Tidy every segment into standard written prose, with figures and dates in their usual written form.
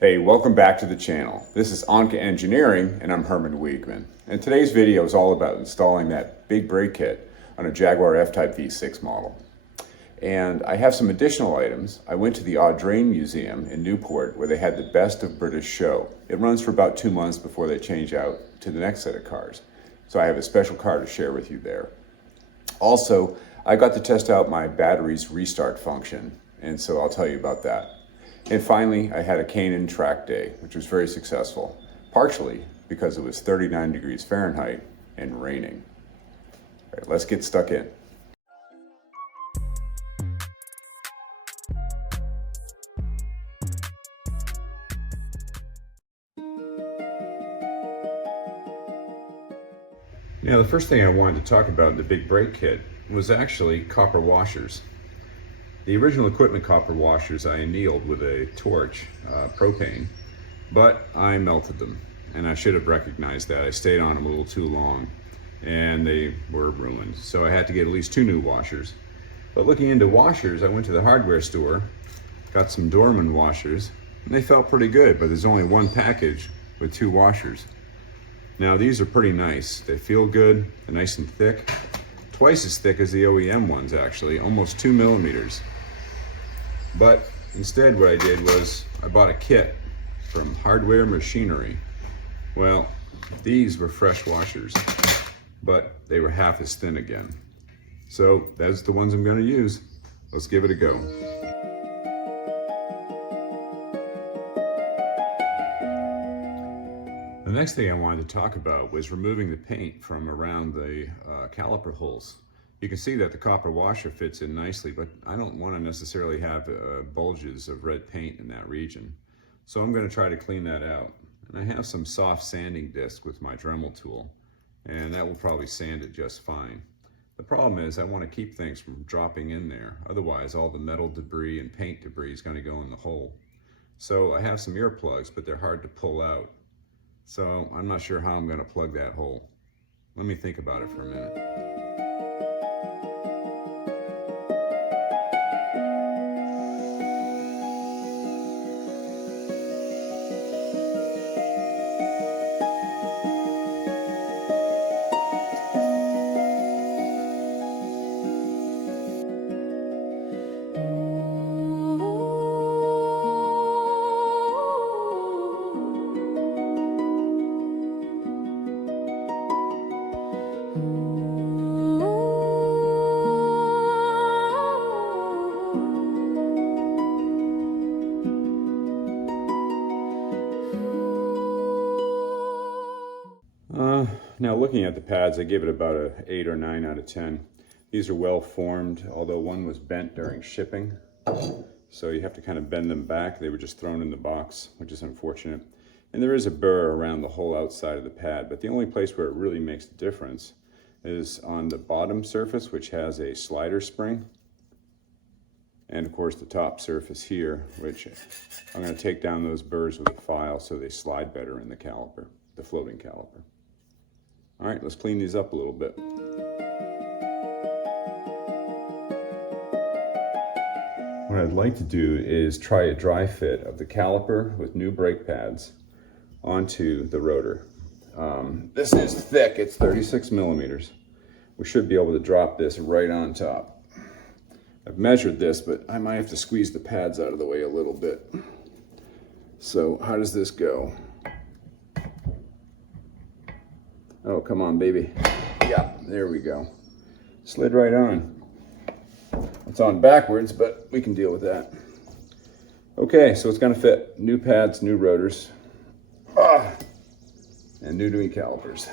Hey, welcome back to the channel. This is OncaEngineering and I'm Herman Wiegman. And today's video is all about installing that big brake kit on a Jaguar F-Type V6 model. And I have some additional items. I went to the Audrain Museum in Newport where they had the Best of British show. It runs for about 2 months before they change out to the next set of cars. So I have a special car to share with you there. Also, I got to test out my battery's restart function, and so I'll tell you about that. And finally, I had a Canaan track day, which was very successful, partially because it was 39 degrees Fahrenheit and raining. All right, let's get stuck in. Now, the first thing I wanted to talk about in the big brake kit was actually copper washers. The original equipment copper washers I annealed with a torch, propane, but I melted them, and I should have recognized that. I stayed on them a little too long, and they were ruined. So I had to get at least 2 new washers. But looking into washers, I went to the hardware store, got some Dorman washers, and they felt pretty good, but there's only one package with 2 washers. Now these are pretty nice. They feel good, they're nice and thick. Twice as thick as the OEM ones actually, almost 2 millimeters. But instead what I did was I bought a kit from Hardware Machinery. Well, these were fresh washers, but they were half as thin again. So that's the ones I'm going to use. Let's give it a go. The next thing I wanted to talk about was removing the paint from around the caliper holes. You can see that the copper washer fits in nicely, but I don't want to necessarily have bulges of red paint in that region. So I'm going to try to clean that out. And I have some soft sanding disc with my Dremel tool, and that will probably sand it just fine. The problem is I want to keep things from dropping in there. Otherwise, all the metal debris and paint debris is going to go in the hole. So I have some earplugs, but they're hard to pull out. So I'm not sure how I'm going to plug that hole. Let me think about it for a minute. Now looking at the pads, I give it about an 8 or 9 out of 10. These are well formed, although one was bent during shipping. So you have to kind of bend them back. They were just thrown in the box, which is unfortunate. And there is a burr around the whole outside of the pad, but the only place where it really makes a difference is on the bottom surface, which has a slider spring. And of course the top surface here, which I'm going to take down those burrs with a file so they slide better in the caliper, the floating caliper. All right, let's clean these up a little bit. What I'd like to do is try a dry fit of the caliper with new brake pads onto the rotor. This is thick, it's 36 millimeters. We should be able to drop this right on top. I've measured this, but I might have to squeeze the pads out of the way a little bit. So how does this go? Oh, come on, baby. Yeah, there we go. Slid right on. It's on backwards, but we can deal with that. Okay, so it's gonna fit. New pads, new rotors, and new to me calipers.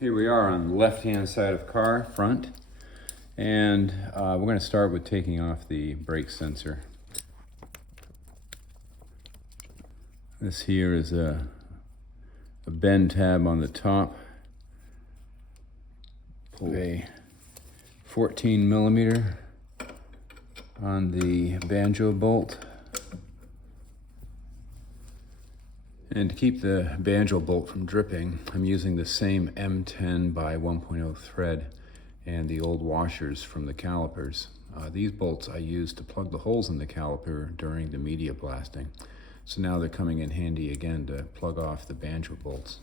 Here we are on the left-hand side of the car, front, and we're going to start with taking off the brake sensor. This here is a bend tab on the top. Pull a 14 millimeter on the banjo bolt. And to keep the banjo bolt from dripping, I'm using the same M10 by 1.0 thread and the old washers from the calipers. These bolts I use to plug the holes in the caliper during the media blasting. So now they're coming in handy again to plug off the banjo bolts.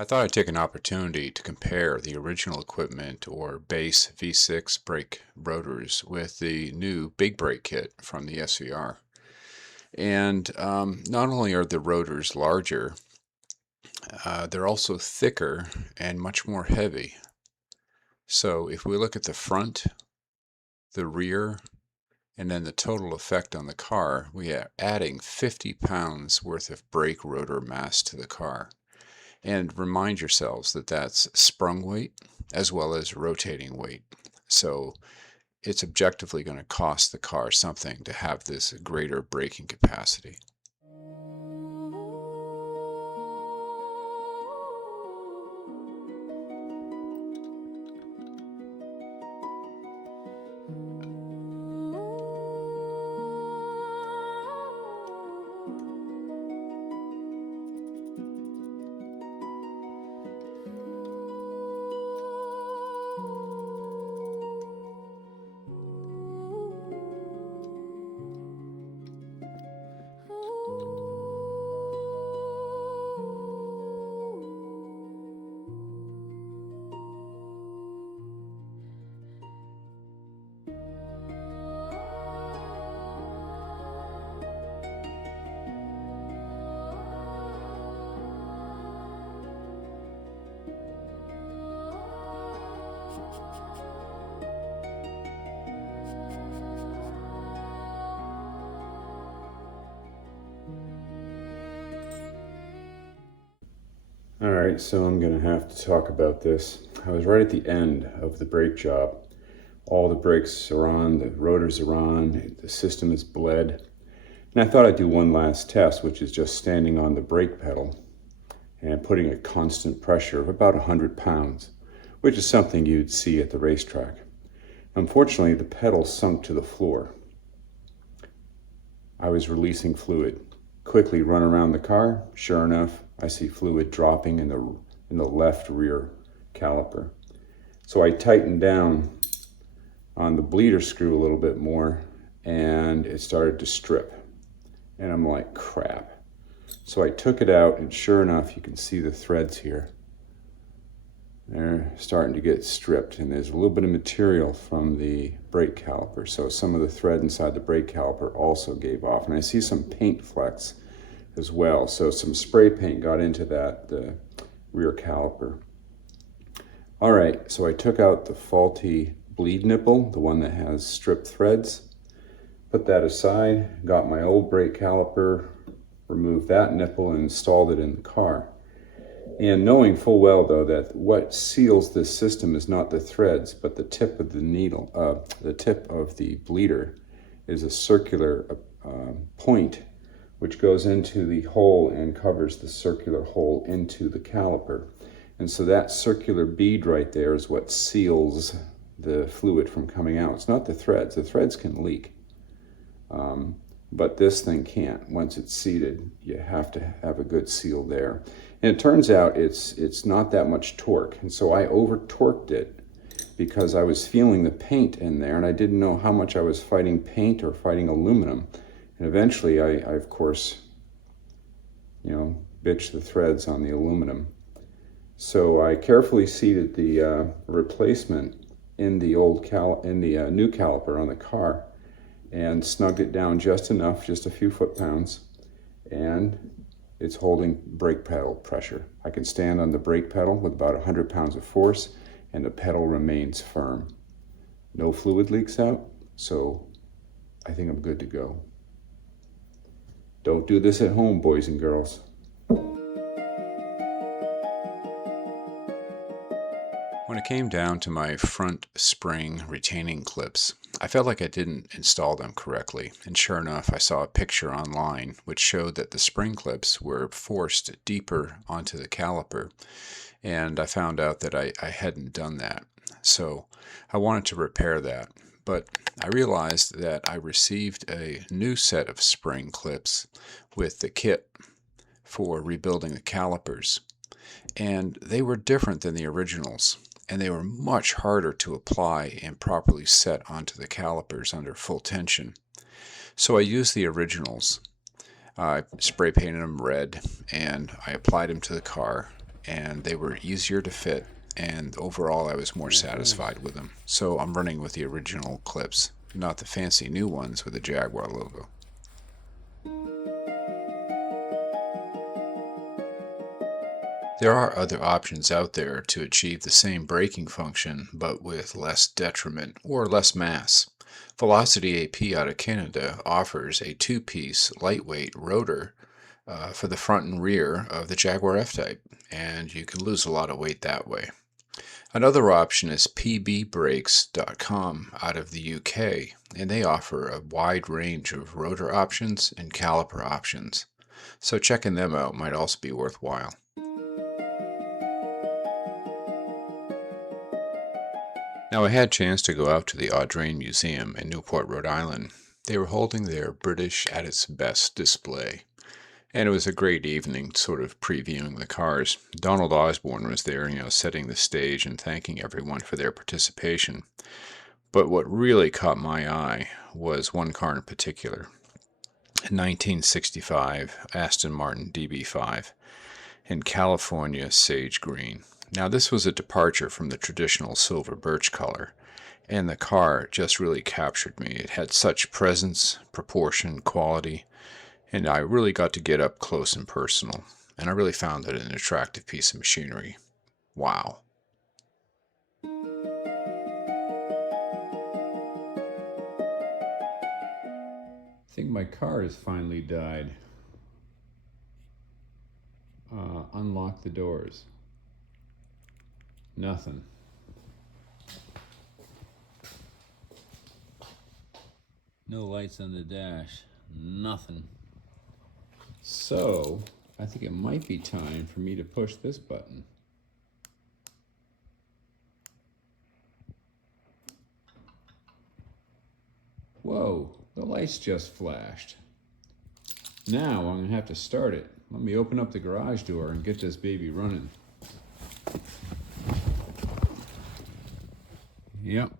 I thought I'd take an opportunity to compare the original equipment or base V6 brake rotors with the new big brake kit from the SVR. And not only are the rotors larger, they're also thicker and much more heavy. So if we look at the front, the rear, and then the total effect on the car, we are adding 50 pounds worth of brake rotor mass to the car. And remind yourselves that that's sprung weight as well as rotating weight. So it's objectively going to cost the car something to have this greater braking capacity. Alright, so I'm going to have to talk about this. I was right at the end of the brake job. All the brakes are on, the rotors are on, the system is bled. And I thought I'd do one last test, which is just standing on the brake pedal and putting a constant pressure of about 100 pounds, which is something you'd see at the racetrack. Unfortunately, the pedal sunk to the floor. I was releasing fluid. Quickly run around the car. Sure enough, I see fluid dropping in the left rear caliper. So I tightened down on the bleeder screw a little bit more, and it started to strip. And I'm like, crap. So I took it out, and sure enough, you can see the threads here. They're starting to get stripped, and there's a little bit of material from the brake caliper. So some of the thread inside the brake caliper also gave off. And I see some paint flecks as well. So some spray paint got into the rear caliper. All right, so I took out the faulty bleed nipple, the one that has stripped threads, put that aside, got my old brake caliper, removed that nipple and installed it in the car. And knowing full well though that what seals this system is not the threads, but the tip of the needle, the tip of the bleeder is a circular point which goes into the hole and covers the circular hole into the caliper. And so that circular bead right there is what seals the fluid from coming out. It's not the threads. The threads can leak, but this thing can't. Once it's seated, you have to have a good seal there. And it turns out it's not that much torque. And so I over-torqued it because I was feeling the paint in there, and I didn't know how much I was fighting paint or fighting aluminum. And eventually I of course, bitched the threads on the aluminum. So I carefully seated the replacement in the new caliper on the car and snugged it down just enough, just a few foot-pounds, and it's holding brake pedal pressure. I can stand on the brake pedal with about 100 pounds of force, and the pedal remains firm. No fluid leaks out, so I think I'm good to go. Don't do this at home, boys and girls. When it came down to my front spring retaining clips, I felt like I didn't install them correctly, and sure enough, I saw a picture online which showed that the spring clips were forced deeper onto the caliper, and I found out that I hadn't done that. So I wanted to repair that, but I realized that I received a new set of spring clips with the kit for rebuilding the calipers, and they were different than the originals. And they were much harder to apply and properly set onto the calipers under full tension. So I used the originals. I spray painted them red, and I applied them to the car, and they were easier to fit, and overall I was more satisfied with them. So I'm running with the original clips, not the fancy new ones with the Jaguar logo. There are other options out there to achieve the same braking function, but with less detriment or less mass. Velocity AP out of Canada offers a two-piece lightweight rotor for the front and rear of the Jaguar F-Type, and you can lose a lot of weight that way. Another option is pbbrakes.com out of the UK, and they offer a wide range of rotor options and caliper options, so checking them out might also be worthwhile. Now, I had a chance to go out to the Audrain Museum in Newport, Rhode Island. They were holding their British at its best display, and it was a great evening sort of previewing the cars. Donald Osborne was there, setting the stage and thanking everyone for their participation. But what really caught my eye was one car in particular, a 1965 Aston Martin DB5 in California sage green. Now, this was a departure from the traditional silver birch color, and the car just really captured me. It had such presence, proportion, quality, and I really got to get up close and personal, and I really found it an attractive piece of machinery. Wow. I think my car has finally died. Unlock the doors. Nothing. No lights on the dash. Nothing. So, I think it might be time for me to push this button. Whoa, the lights just flashed. Now I'm gonna have to start it. Let me open up the garage door and get this baby running. Yep,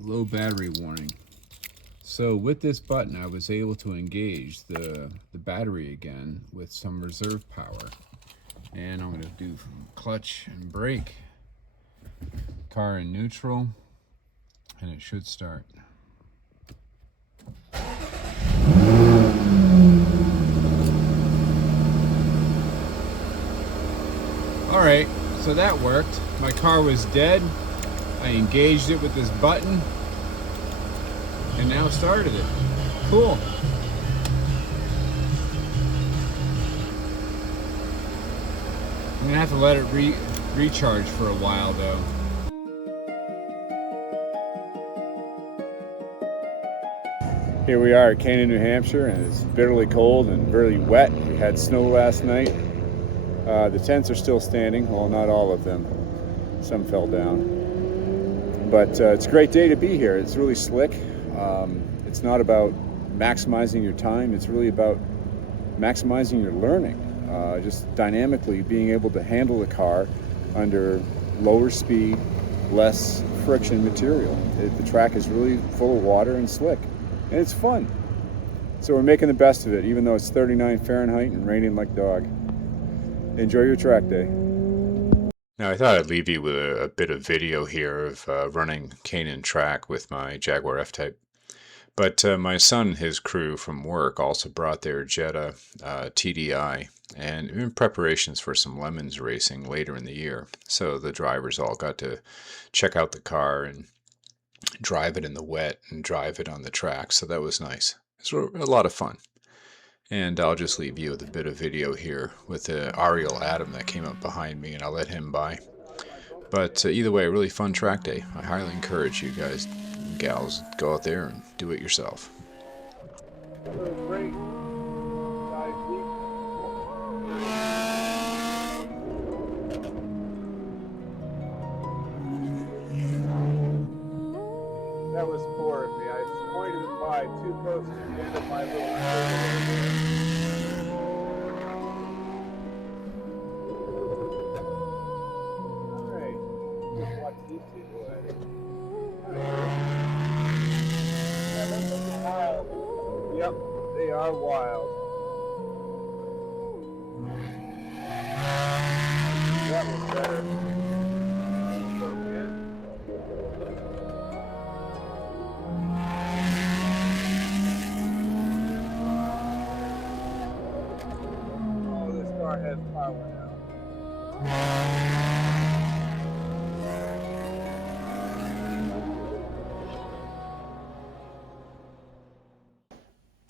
low battery warning. So with this button, I was able to engage the battery again with some reserve power. And I'm going to do clutch and brake. Car in neutral, and it should start. All right, so that worked. My car was dead. I engaged it with this button and now started it. Cool. I'm gonna have to let it recharge for a while though. Here we are at Canaan, New Hampshire, and it's bitterly cold and very wet. We had snow last night. The tents are still standing, well, not all of them. Some fell down. But it's a great day to be here. It's really slick. It's not about maximizing your time. It's really about maximizing your learning. Just dynamically being able to handle the car under lower speed, less friction material. The track is really full of water and slick, and it's fun. So we're making the best of it, even though it's 39 Fahrenheit and raining like dog. Enjoy your track day. Now, I thought I'd leave you with a bit of video here of running Canaan Track with my Jaguar F-Type. But my son and his crew from work also brought their Jetta TDI, and in preparations for some Lemons racing later in the year. So the drivers all got to check out the car and drive it in the wet and drive it on the track. So that was nice. It was a lot of fun. And I'll just leave you with a bit of video here with Ariel Adam that came up behind me, and I'll let him by. But either way, a really fun track day. I highly encourage you guys and gals, go out there and do it yourself. That was poor of me. I pointed it by too close to the end of my little Alright, just watch these two go at it. Yeah, those are wild. Yep, they are wild. That was better. Has power now.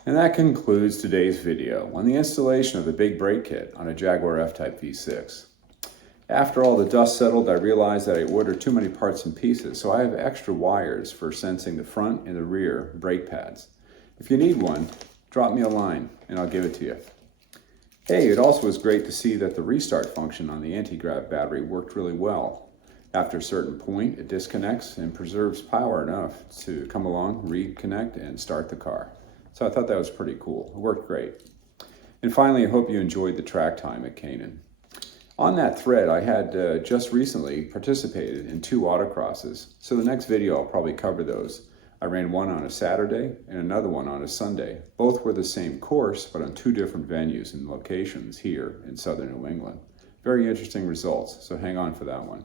And that concludes today's video on the installation of the Big Brake Kit on a Jaguar F-Type V6. After all the dust settled, I realized that I ordered too many parts and pieces, so I have extra wires for sensing the front and the rear brake pads. If you need one, drop me a line and I'll give it to you. Hey, it also was great to see that the restart function on the anti-grav battery worked really well. After a certain point, it disconnects and preserves power enough to come along, reconnect, and start the car. So I thought that was pretty cool. It worked great. And finally, I hope you enjoyed the track time at Canaan. On that thread, I had just recently participated in 2 autocrosses, so the next video I'll probably cover those. I ran one on a Saturday and another one on a Sunday. Both were the same course, but on 2 different venues and locations here in southern New England. Very interesting results, so hang on for that one.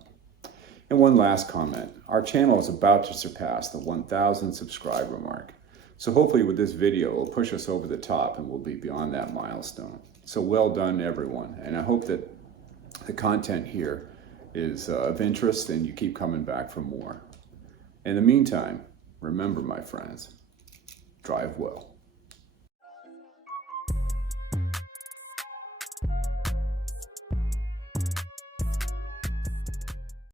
And one last comment. Our channel is about to surpass the 1,000 subscriber mark. So hopefully with this video, it'll push us over the top and we'll be beyond that milestone. So well done, everyone. And I hope that the content here is of interest and you keep coming back for more. In the meantime, remember, my friends, drive well.